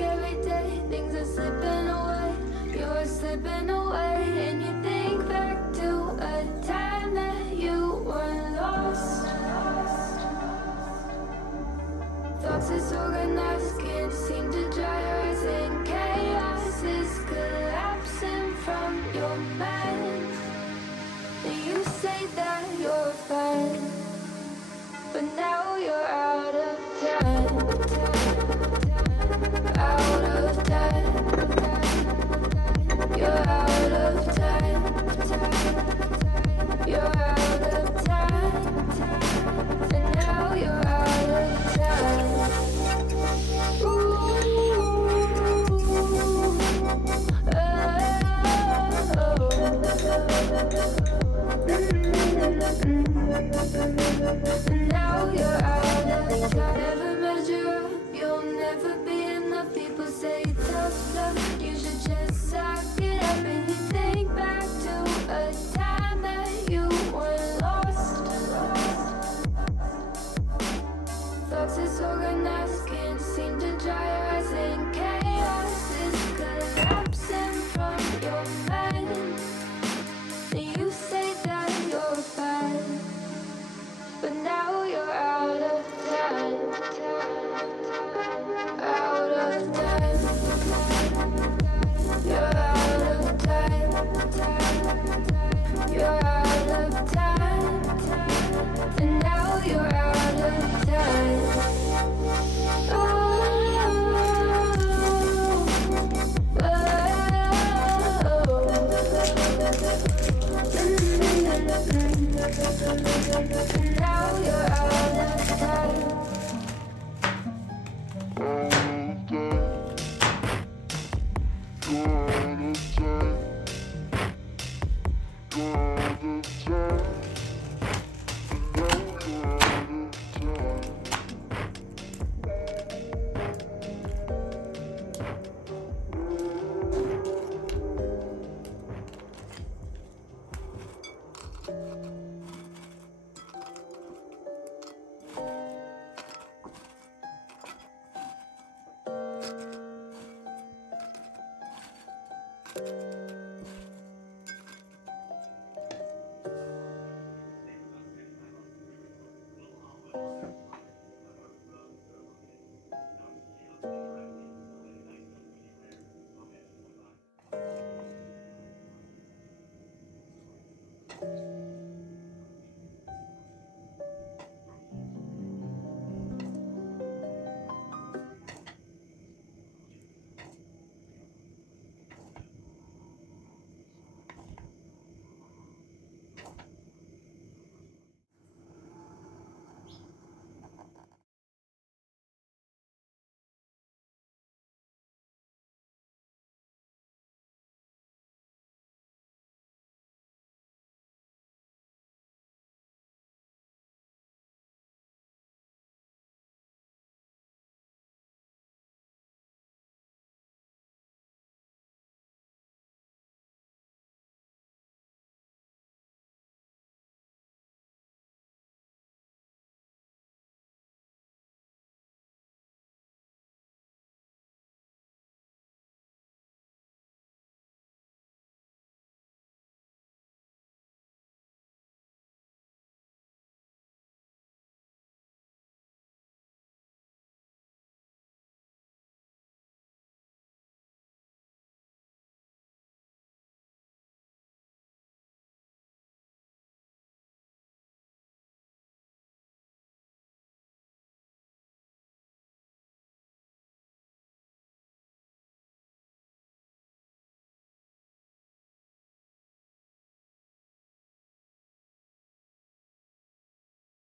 every day things are slipping away. You're slipping away, and you think back to a time that you were lost. Thoughts disorganized, can't seem to dry your eyes, and chaos is collapsing from your mind. And you say that you're fine, but now you're out of time. Out of time. You're out of time. You're out of time. And now you're out of time. Now you're out of time. Never measure up, you'll never be enough. People say tough love, you should just suck it up. And you think back to a time that you were lost. Thoughts disorganized, can't seem to dry your eyes, and chaos is collapsing from your mind. And you say that you're fine, but now you're out of time. Out of time. You're out of time. You're out of time. And now you're out of time. Now you're out of time. You're out of time.